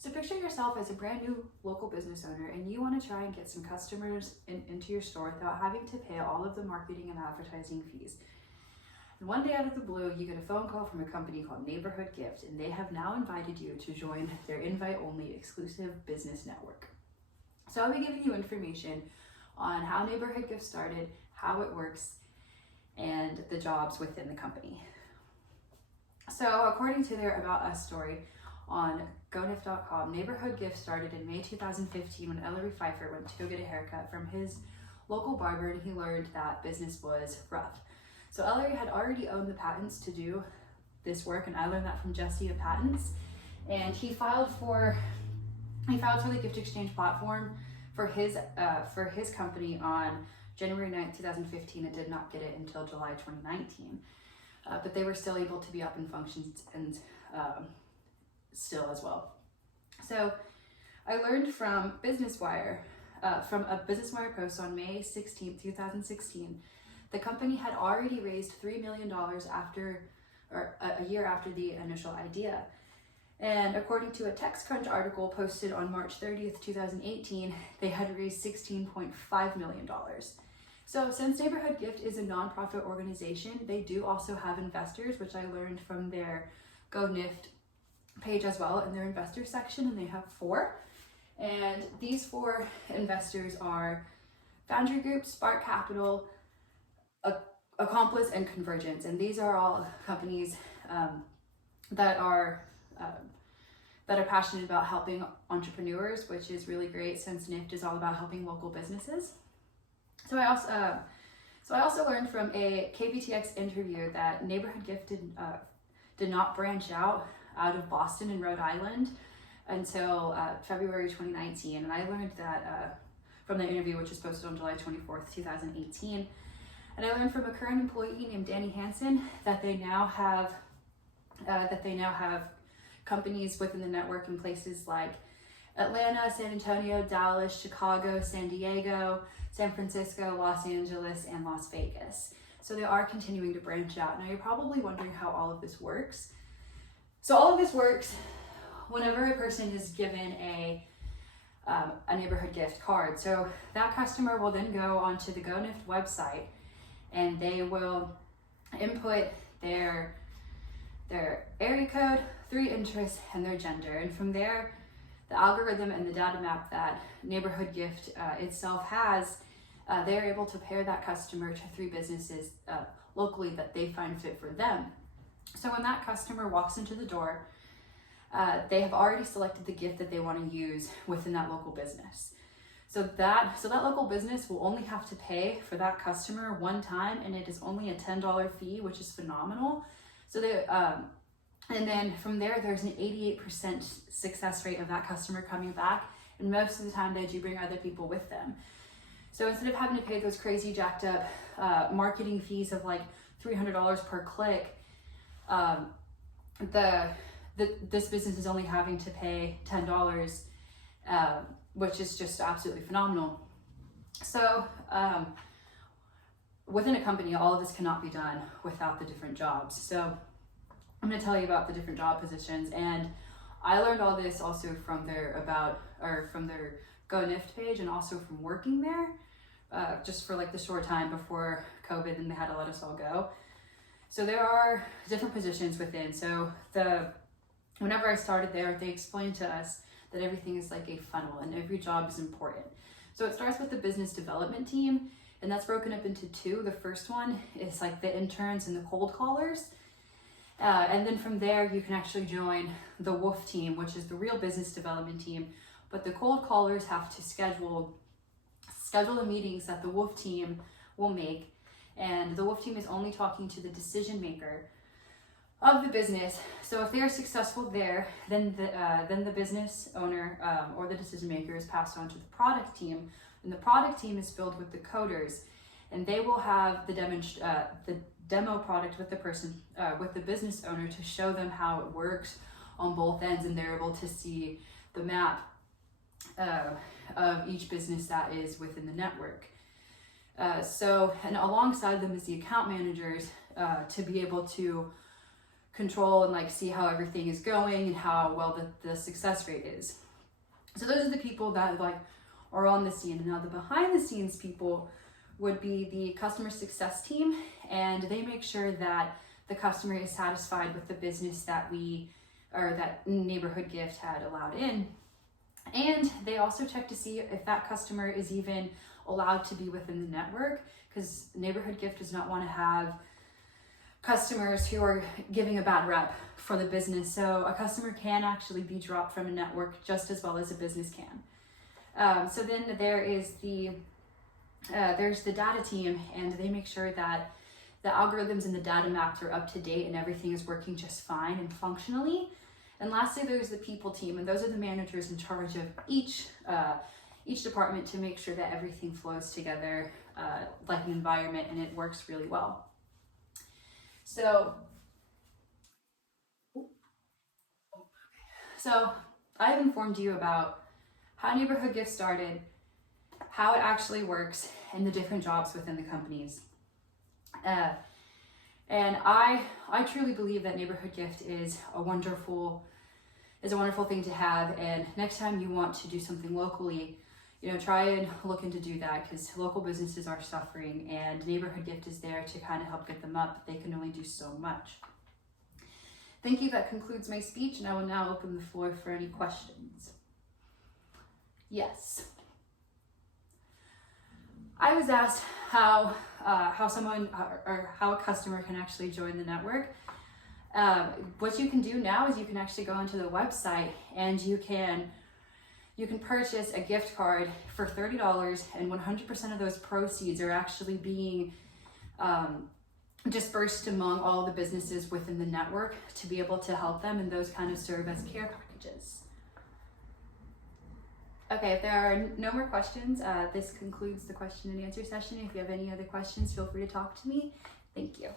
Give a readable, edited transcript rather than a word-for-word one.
So picture yourself as a brand new local business owner and you want to try and get some customers into your store without having to pay all of the marketing and advertising fees. And one day out of the blue, you get a phone call from a company called Neighborhood Gift, and they have now invited you to join their invite-only exclusive business network. So I'll be giving you information on how Neighborhood Gift started, how it works, and the jobs within the company. So according to their About Us story on GoNift.com, Neighborhood Gift started in May 2015 when Ellery Pfeiffer went to go get a haircut from his local barber, and he learned that business was rough. So Ellery had already owned the patents to do this work, and I learned that from Jesse of Patents. And he filed for the gift exchange platform for his company on January 9th, 2015, and did not get it until July 2019. But they were still able to be up in functions and still as well. So I learned from BusinessWire, from a BusinessWire post on May 16th, 2016, the company had already raised $3 million a year after the initial idea. And according to a TechCrunch article posted on March 30th, 2018, they had raised $16.5 million. So since Neighborhood Gift is a nonprofit organization, they do also have investors, which I learned from their GoNift page as well in their investor section, and they have 4. And these 4 investors are Foundry Group, Spark Capital, Accomplice, and Convergence. And these are all companies that are passionate about helping entrepreneurs, which is really great since NIFT is all about helping local businesses. So I also learned from a KBTX interview that Neighborhood Gift did not branch out of Boston and Rhode Island until February 2019. And I learned that from the interview, which was posted on July 24th, 2018. And I learned from a current employee named Danny Hansen that they now have companies within the network in places like Atlanta, San Antonio, Dallas, Chicago, San Diego, San Francisco, Los Angeles, and Las Vegas. So they are continuing to branch out. Now you're probably wondering how all of this works. So all of this works whenever a person is given a Neighborhood Gift card. So that customer will then go onto the GoNift website and they will input their area code, 3 interests, and their gender. And from there, the algorithm and the data map that Neighborhood Gift itself has, they're able to pair that customer to 3 businesses locally that they find fit for them. So when that customer walks into the door, they have already selected the gift that they want to use within that local business. So that local business will only have to pay for that customer one time, and it is only a $10 fee, which is phenomenal. So and then from there, there's an 88% success rate of that customer coming back, and most of the time they do bring other people with them. So instead of having to pay those crazy jacked up marketing fees of like $300 per click, this business is only having to pay $10, which is just absolutely phenomenal. So within a company, all of this cannot be done without the different jobs. So I'm going to tell you about the different job positions, and I learned all this also from their GoNift page, and also from working there just for like the short time before COVID, and they had to let us all go. So there are different positions within. So whenever I started there, they explained to us that everything is like a funnel and every job is important. So it starts with the business development team, and that's broken up into 2. The first one is like the interns and the cold callers. And then from there, you can actually join the WOOF team, which is the real business development team. But the cold callers have to schedule the meetings that the WOOF team will make. And the WOOF team is only talking to the decision maker of the business. So if they are successful there, then the business owner or the decision maker is passed on to the product team. And the product team is filled with the coders, and they will have the demo product with the person, with the business owner, to show them how it works on both ends, and they're able to see the map of each business that is within the network. And alongside them is the account managers to be able to control and like see how everything is going and how well the success rate is. So those are the people that like are on the scene. Now the behind the scenes people would be the customer success team, and they make sure that the customer is satisfied with the business that that Neighborhood Gift had allowed in. And they also check to see if that customer is even allowed to be within the network, because Neighborhood Gift does not want to have customers who are giving a bad rep for the business. So a customer can actually be dropped from a network just as well as a business can. So then there is there's the data team, and they make sure that the algorithms and the data maps are up to date and everything is working just fine and functionally. And lastly, there's the people team, and those are the managers in charge of each department to make sure that everything flows together like an environment and it works really well. So I have informed you about how Neighborhood Gift started, how it actually works, and the different jobs within the companies. And I truly believe that Neighborhood Gift is a wonderful thing to have. And next time you want to do something locally, try and look into do that, because local businesses are suffering and Neighborhood Gift is there to kind of help get them up. They can only do so much. Thank you. That concludes my speech, and I will now open the floor for any questions. Yes. I was asked how someone or how a customer can actually join the network. What you can do now is you can actually go onto the website and you can purchase a gift card for $30, and 100% of those proceeds are actually being dispersed among all the businesses within the network to be able to help them, and those kind of serve as care packages. Okay, if there are no more questions, this concludes the question and answer session. If you have any other questions, feel free to talk to me. Thank you.